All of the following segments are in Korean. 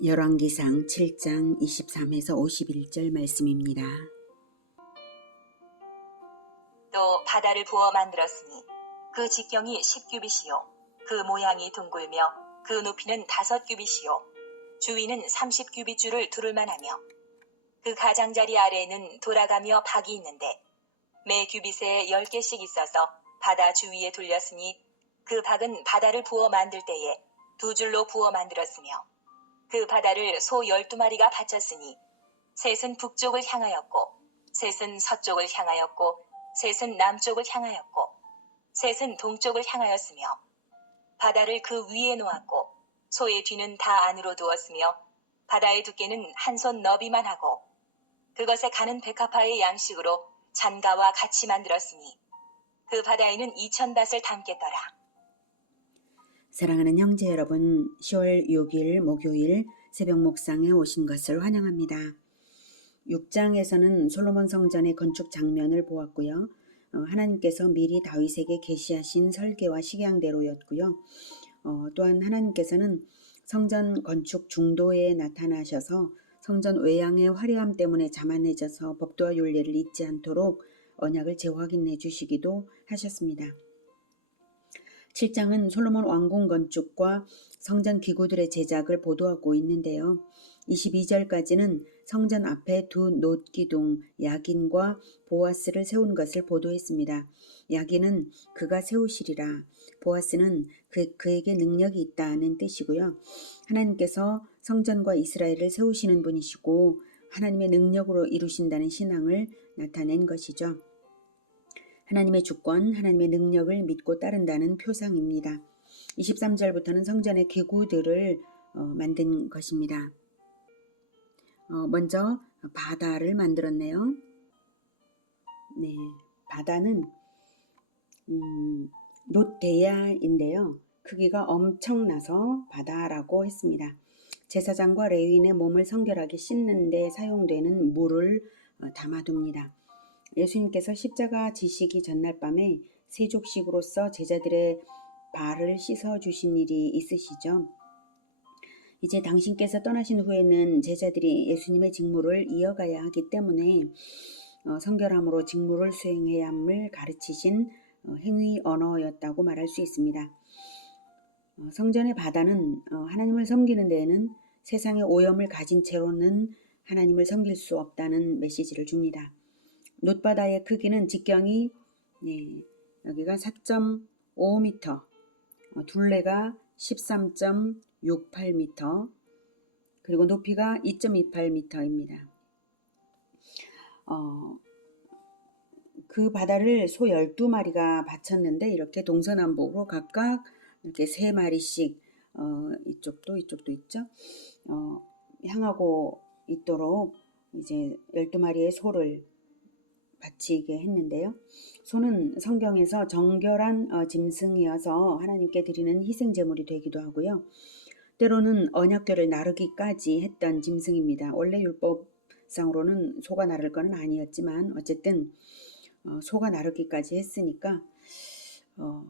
열왕기상 7장 23에서 51절 말씀입니다. 또 바다를 부어 만들었으니 그 직경이 10규빗이요 그 모양이 둥글며 그 높이는 5규빗이요 주위는 30규빗줄을 두를 만하며 그 가장자리 아래에는 돌아가며 박이 있는데 매 규빗에 10개씩 있어서 바다 주위에 둘렸으니 그 박은 바다를 부어 만들 때에 2줄로 부어 만들었으며 그 바다를 소 12마리가 바쳤으니 셋은 북쪽을 향하였고 셋은 서쪽을 향하였고 셋은 남쪽을 향하였고 셋은 동쪽을 향하였으며 바다를 그 위에 놓았고 소의 뒤는 다 안으로 두었으며 바다의 두께는 한 손 너비만 하고 그것에 가는 백합화의 양식으로 잔가와 같이 만들었으니 그 바다에는 2000밭을 담겠더라. 사랑하는 형제 여러분, 10월 6일 목요일 새벽 목상에 오신 것을 환영합니다. 6장에서는 솔로몬 성전의 건축 장면을 보았고요. 하나님께서 미리 다윗에게 계시하신 설계와 식양대로였고요. 또한 하나님께서는 성전 건축 중도에 나타나셔서 성전 외양의 화려함 때문에 자만해져서 법도와 율례를 잊지 않도록 언약을 재확인해 주시기도 하셨습니다. 7장은 솔로몬 왕궁 건축과 성전 기구들의 제작을 보도하고 있는데요. 22절까지는 성전 앞에 두 놋기둥 야긴과 보아스를 세운 것을 보도했습니다. 야긴은 그가 세우시리라, 보아스는 그에게 능력이 있다는 뜻이고요. 하나님께서 성전과 이스라엘을 세우시는 분이시고 하나님의 능력으로 이루신다는 신앙을 나타낸 것이죠. 하나님의 주권, 하나님의 능력을 믿고 따른다는 표상입니다. 23절부터는 성전의 기구들을 만든 것입니다. 먼저 바다를 만들었네요. 네, 바다는 놋대야인데요. 크기가 엄청나서 바다라고 했습니다. 제사장과 레위인의 몸을 성결하게 씻는 데 사용되는 물을 담아둡니다. 예수님께서 십자가 지시기 전날 밤에 세족식으로서 제자들의 발을 씻어주신 일이 있으시죠. 이제 당신께서 떠나신 후에는 제자들이 예수님의 직무를 이어가야 하기 때문에 성결함으로 직무를 수행해야 함을 가르치신 행위 언어였다고 말할 수 있습니다. 성전의 바다는 하나님을 섬기는 데에는 세상의 오염을 가진 채로는 하나님을 섬길 수 없다는 메시지를 줍니다. 놋바다의 크기는 직경이 여기가 4.5m, 둘레가 13.68m, 그리고 높이가 2.28m입니다. 그 바다를 소 12마리가 바쳤는데 이렇게 동서남북으로 각각 이렇게 3마리씩 이쪽도 있죠. 향하고 있도록 이제 12마리의 소를 바치게 했는데요. 소는 성경에서 정결한 짐승이어서 하나님께 드리는 희생제물이 되기도 하고요. 때로는 언약궤를 나르기까지 했던 짐승입니다. 원래 율법상으로는 소가 나를 건 아니었지만 어쨌든 소가 나르기까지 했으니까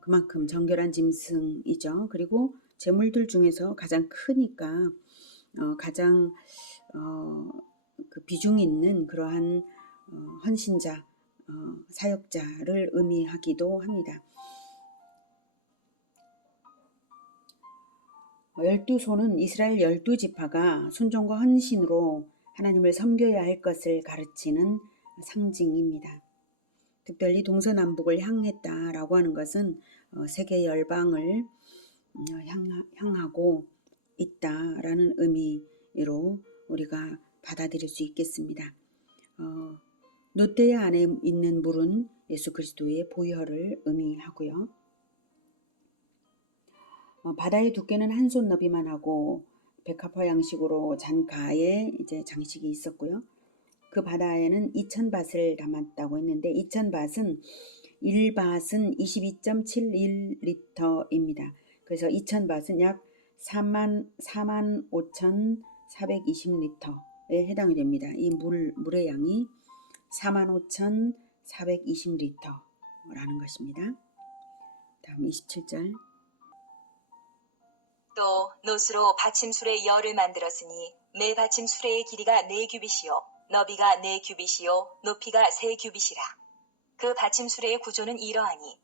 그만큼 정결한 짐승이죠. 그리고 제물들 중에서 가장 크니까 가장 그 비중 있는 그러한 헌신자, 사역자를 의미하기도 합니다. 12소는 이스라엘 12지파가 순종과 헌신으로 하나님을 섬겨야 할 것을 가르치는 상징입니다. 특별히 동서남북을 향했다라고 하는 것은 세계 열방을 향하고 있다라는 의미로 우리가 받아들일 수 있겠습니다. 놋대야 안에 있는 물은 예수 그리스도의 보혈을 의미하고요. 바다의 두께는 한 손 너비만 하고 백합화 양식으로 잔가에 이제 장식이 있었고요. 그 바다에는 2000밭을 담았다고 했는데 2000밭은 1밭은 22.71리터입니다. 그래서 2000밭은 약 45,420리터에 해당이 됩니다. 이 물의 양이 45,420리터라는 것입니다. 다음 27절. 또 노수로 받침수레 열을 만들었으니 매 받침수레의 길이가 4규빗이요 너비가 4규빗이요 높이가 3규빗이라. 그 받침수레의 구조는 이러하니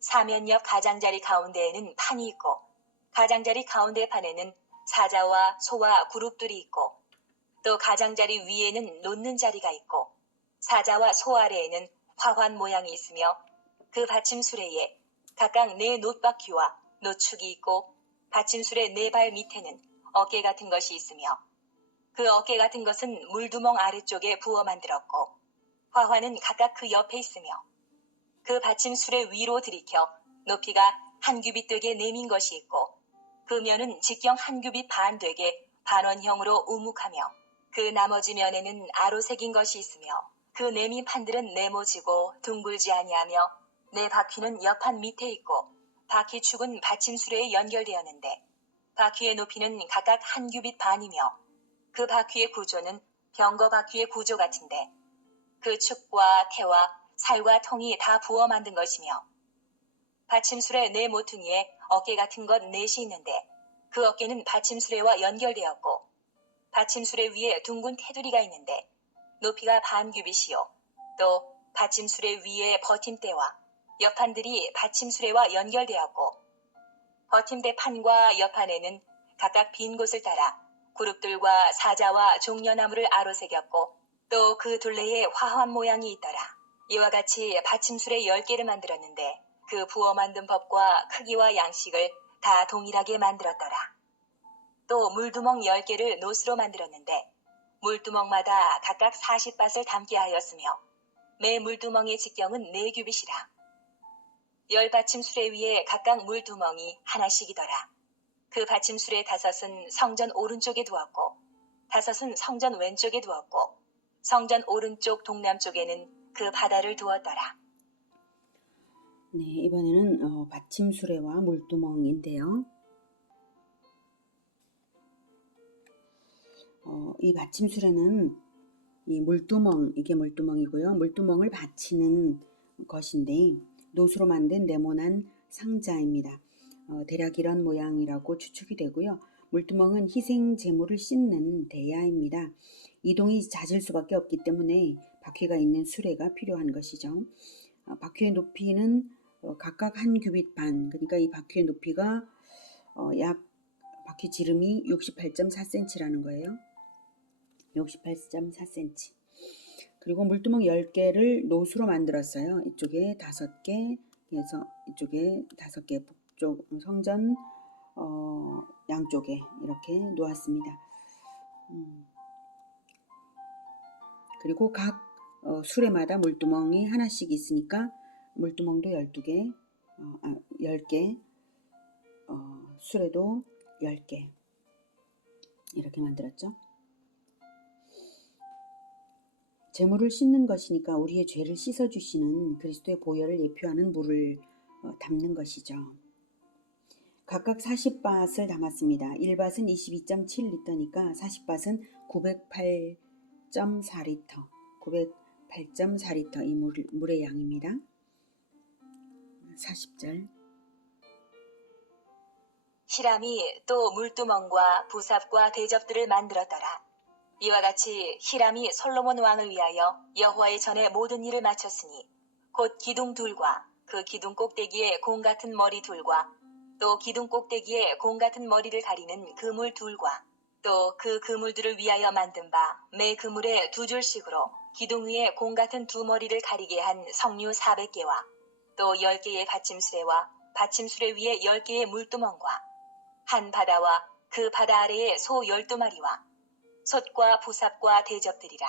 사면 옆 가장자리 가운데에는 판이 있고 가장자리 가운데 판에는 사자와 소와 그룹들이 있고 또 가장자리 위에는 놓는 자리가 있고 사자와 소 아래에는 화환 모양이 있으며 그 받침수레에 각각 4 놋바퀴와 노축이 있고 받침수레 4발 밑에는 어깨 같은 것이 있으며 그 어깨 같은 것은 물두멍 아래쪽에 부어 만들었고 화환은 각각 그 옆에 있으며 그 받침수레 위로 들이켜 높이가 1규빗 되게 내민 것이 있고 그 면은 직경 1규빗 반 되게 반원형으로 우묵하며 그 나머지 면에는 아로 새긴 것이 있으며 그 내민 판들은 네모지고 둥글지 아니하며 네 바퀴는 옆판 밑에 있고 바퀴축은 받침수레에 연결되었는데 바퀴의 높이는 각각 1규빗 반이며 그 바퀴의 구조는 병거 바퀴의 구조 같은데 그 축과 태와 살과 통이 다 부어 만든 것이며 받침수레 4 모퉁이에 어깨 같은 것 4이 있는데 그 어깨는 받침수레와 연결되었고 받침수레 위에 둥근 테두리가 있는데 높이가 반 규빗이요 또 받침수레 위에 버팀대와 옆판들이 받침수레와 연결되었고 버팀대 판과 옆판에는 각각 빈 곳을 따라 그룹들과 사자와 종려나무를 아로새겼고 또 그 둘레에 화환 모양이 있더라. 이와 같이 받침수레 10개를 만들었는데 그 부어 만든 법과 크기와 양식을 다 동일하게 만들었더라. 또 물두멍 10개를 노스로 만들었는데 물두멍마다 각각 40밭을 담게 하였으며 매 물두멍의 직경은 4규빗이라. 10받침수레 위에 각각 물두멍이 하나씩이더라. 그 받침수레 5은 성전 오른쪽에 두었고 5은 성전 왼쪽에 두었고 성전 오른쪽 동남쪽에는 그 바다를 두었더라. 네, 이번에는 받침수레와 물두멍인데요. 이 받침수레는 이 물두멍, 이게 물두멍이고요. 물두멍을 받치는 것인데 노수로 만든 네모난 상자입니다. 대략 이런 모양이라고 추측이 되고요. 물두멍은 희생 제물을 씻는 대야입니다. 이동이 잦을 수밖에 없기 때문에 바퀴가 있는 수레가 필요한 것이죠. 바퀴의 높이는 각각 1규빗 반, 그러니까 이 바퀴의 높이가 약 바퀴 지름이 68.4cm라는 거예요. 68.4cm. 그리고 물두멍 10개를 노수로 만들었어요. 이쪽에 5개, 그래서 이쪽에 5개, 북쪽 성전 양쪽에 이렇게 놓았습니다. 그리고 각 수레마다 물두멍이 하나씩 있으니까 물두멍도 12개, 10개, 수레도 10개 이렇게 만들었죠. 제물을 씻는 것이니까 우리의 죄를 씻어주시는 그리스도의 보혈을 예표하는 물을 담는 것이죠. 각각 40밭을 담았습니다. 1밭은 22.7리터니까 40밭은 908.4리터, 908.4리터 이 물의 양입니다. 40절. 히람이 또 물두멍과 부삽과 대접들을 만들었더라. 이와 같이 히람이 솔로몬 왕을 위하여 여호와의 전에 모든 일을 마쳤으니 곧 기둥 둘과 그 기둥 꼭대기에 공 같은 머리 둘과 또 기둥 꼭대기에 공 같은 머리를 가리는 그물 둘과 또 그 그물들을 위하여 만든 바 매 그물에 2줄씩으로 기둥 위에 공 같은 2머리를 가리게 한 석류 400개와 또 10개의 받침수레와 받침수레 위에 10개의 물두멍과 한 바다와 그 바다 아래에 소 12마리와 솥과 부삽과 대접들이라.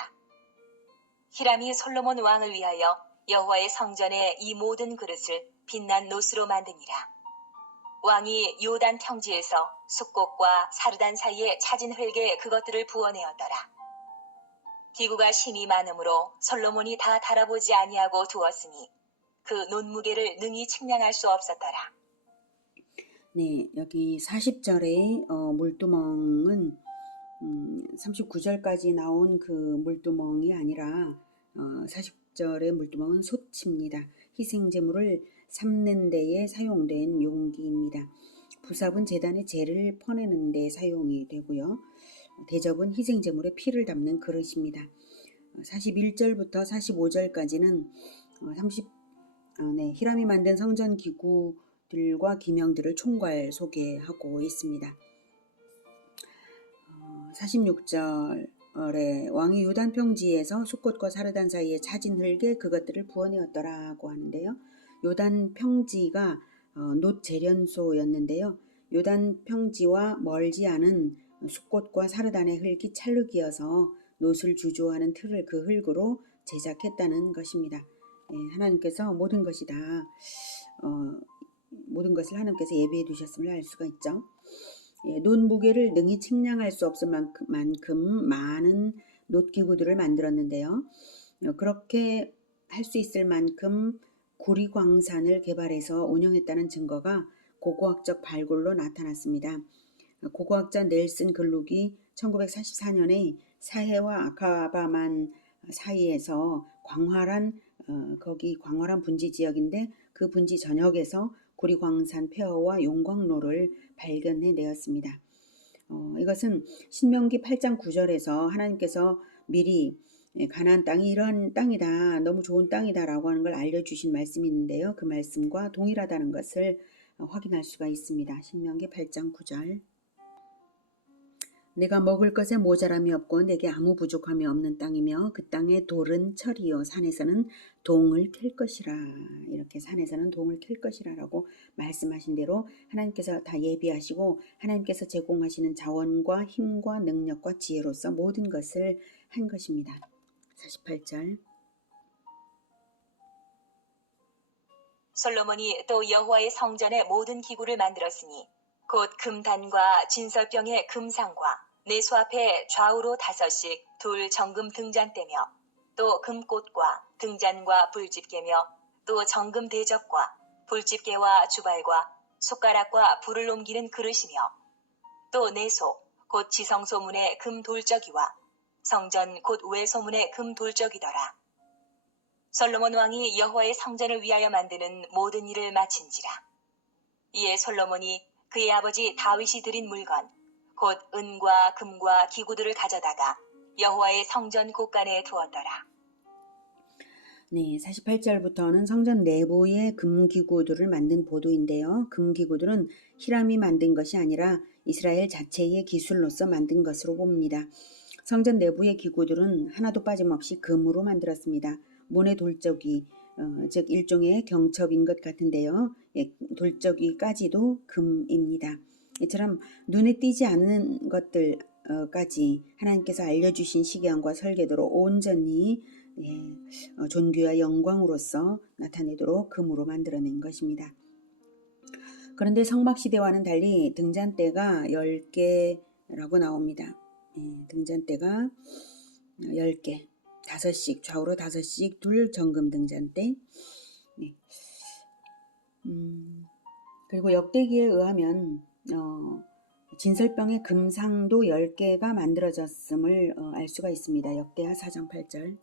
히람이 솔로몬 왕을 위하여 여호와의 성전에 이 모든 그릇을 빛난 노스로 만드니라. 왕이 요단 평지에서 숫곡과 사르단 사이에 차진 흙에 그것들을 부어내었더라. 기구가 심이 많으므로 솔로몬이 다 달아보지 아니하고 두었으니 그 논무게를 능히 측량할 수 없었더라. 네, 여기 40절의 물두멍은 39절까지 나온 그 물두멍이 아니라 40절의 물두멍은 솥입니다. 희생제물을 삶는 데에 사용된 용기입니다. 부삽은 제단의 재를 퍼내는 데 사용이 되고요. 대접은 희생제물의 피를 담는 그릇입니다. 41절부터 45절까지는 히람이 만든 성전 기구들과 기명들을 총괄 소개하고 있습니다. 46절에 왕이 요단 평지에서 숫꽃과 사르단 사이에 차진 흙에 그것들을 부어내었더라고 하는데요. 요단 평지가 놋 재련소였는데요. 요단 평지와 멀지 않은 숫꽃과 사르단의 흙이 찰흙이어서 놋을 주조하는 틀을 그 흙으로 제작했다는 것입니다. 하나님께서 모든 것이 다 모든 것을 하나님께서 예비해 두셨음을 알 수가 있죠. 놋 무게를 능히 측량할 수 없을 만큼 많은 놋 기구들을 만들었는데요. 그렇게 할 수 있을 만큼 구리광산을 개발해서 운영했다는 증거가 고고학적 발굴로 나타났습니다. 고고학자 넬슨 글룩이 1944년에 사해와 아카바만 사이에서 거기 광활한 분지 지역인데 그 분지 전역에서 구리광산 폐허와 용광로를 발견해내었습니다. 이것은 신명기 8장 9절에서 하나님께서 미리 가나안 땅이 이런 땅이다, 너무 좋은 땅이다 라고 하는 걸 알려주신 말씀이 있는데요. 그 말씀과 동일하다는 것을 확인할 수가 있습니다. 신명기 8장 9절. 내가 먹을 것에 모자람이 없고 내게 아무 부족함이 없는 땅이며 그 땅의 돌은 철이요 산에서는 동을 캘 것이라. 이렇게 산에서는 동을 캘 것이라 라고 말씀하신 대로 하나님께서 다 예비하시고 하나님께서 제공하시는 자원과 힘과 능력과 지혜로서 모든 것을 한 것입니다. 48절. 솔로몬이 또 여호와의 성전의 모든 기구를 만들었으니 곧 금단과 진설병의 금상과 내소 앞에 좌우로 5씩 둘 정금 등잔대며 또 금꽃과 등잔과 불집게며 또 정금 대접과 불집게와 주발과 숟가락과 불을 옮기는 그릇이며 또 내소 곧 지성소문의 금 돌적이와 성전 곧 외소문의 금 돌적이더라. 솔로몬 왕이 여호와의 성전을 위하여 만드는 모든 일을 마친지라. 이에 솔로몬이 그의 아버지 다윗이 드린 물건 곧 은과 금과 기구들을 가져다가 여호와의 성전 곳간에 두었더라. 48절부터는 성전 내부의 금기구들을 만든 보도인데요. 금기구들은 히람이 만든 것이 아니라 이스라엘 자체의 기술로서 만든 것으로 봅니다. 성전 내부의 기구들은 하나도 빠짐없이 금으로 만들었습니다. 문의 돌적이, 즉 일종의 경첩인 것 같은데요. 돌적이까지도 금입니다. 이처럼 눈에 띄지 않는 것들까지 하나님께서 알려주신 시계함과 설계도로 온전히 존귀와 영광으로서 나타내도록 금으로 만들어낸 것입니다. 그런데 성막시대와는 달리 등잔대가 10개라고 나옵니다. 등잔대가 10개, 5씩, 좌우로 5씩 둘 정금 등잔대. 그리고 역대기에 의하면 진설병의 금상도 10개가 만들어졌음을 알 수가 있습니다. 역대하 4장 8절.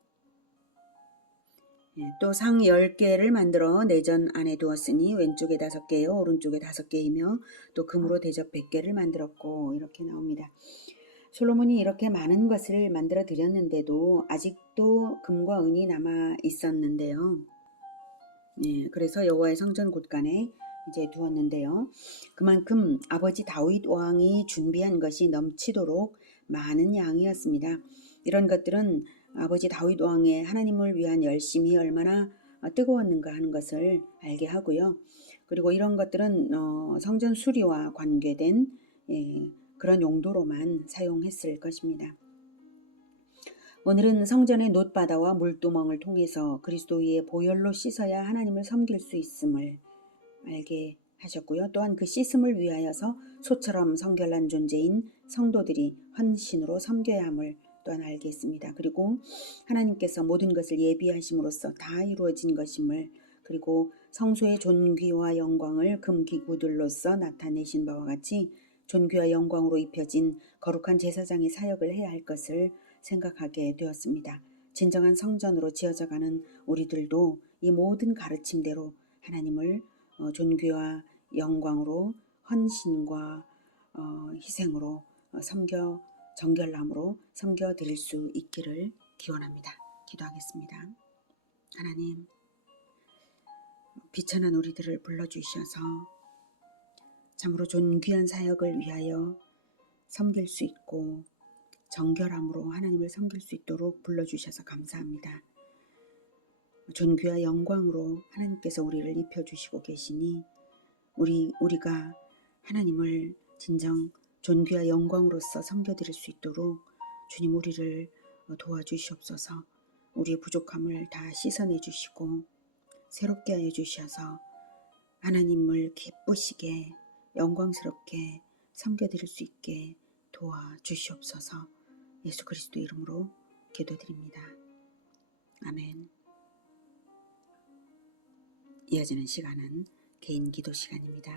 또 상 10개를 만들어 내전 안에 두었으니 왼쪽에 5개요 오른쪽에 5개이며 또 금으로 대접 100개를 만들었고 이렇게 나옵니다. 솔로몬이 이렇게 많은 것을 만들어 드렸는데도 아직도 금과 은이 남아 있었는데요. 그래서 여호와의 성전 곳간에 이제 두었는데요. 그만큼 아버지 다윗 왕이 준비한 것이 넘치도록 많은 양이었습니다. 이런 것들은 아버지 다윗 왕의 하나님을 위한 열심이 얼마나 뜨거웠는가 하는 것을 알게 하고요. 그리고 이런 것들은 성전 수리와 관계된 그런 용도로만 사용했을 것입니다. 오늘은 성전의 놋바다와 물두멍을 통해서 그리스도의 보혈로 씻어야 하나님을 섬길 수 있음을 알게 하셨고요. 또한 그 씻음을 위하여서 소처럼 성결한 존재인 성도들이 헌신으로 섬겨야 함을 또한 알게 했습니다. 그리고 하나님께서 모든 것을 예비하심으로써 다 이루어진 것임을, 그리고 성소의 존귀와 영광을 금기구들로서 나타내신 바와 같이 존귀와 영광으로 입혀진 거룩한 제사장의 사역을 해야 할 것을 생각하게 되었습니다. 진정한 성전으로 지어져가는 우리들도 이 모든 가르침대로 하나님을 존귀와 영광으로 헌신과 희생으로 정결함으로 섬겨드릴 수 있기를 기원합니다. 기도하겠습니다. 하나님, 비천한 우리들을 불러주셔서 참으로 존귀한 사역을 위하여 섬길 수 있고 정결함으로 하나님을 섬길 수 있도록 불러주셔서 감사합니다. 존귀와 영광으로 하나님께서 우리를 입혀주시고 계시니 우리가 하나님을 진정 존귀와 영광으로서 섬겨드릴 수 있도록 주님 우리를 도와주시옵소서. 우리의 부족함을 다 씻어내 주시고 새롭게 하여 주셔서 하나님을 기쁘시게 영광스럽게 섬겨드릴 수 있게 도와주시옵소서. 예수 그리스도 이름으로 기도드립니다. 아멘. 이어지는 시간은 개인 기도 시간입니다.